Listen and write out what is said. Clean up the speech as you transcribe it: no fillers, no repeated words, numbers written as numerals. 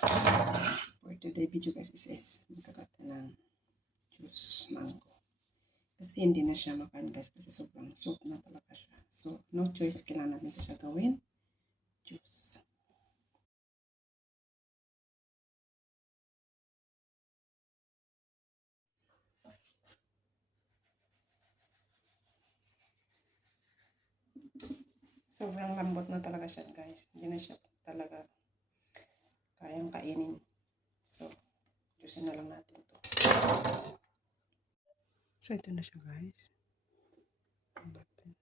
For today video guys is magkakata ng juice mango. Kasi hindi na siya makain guys kasi sobrang soap na talaga siya. So no choice, kailangan natin ito siya gawin juice. Sobrang lambot na talaga siya guys. Hindi na siya talaga kayang kainin. So, juicein na lang natin ito. So, ito na siya guys. Natin.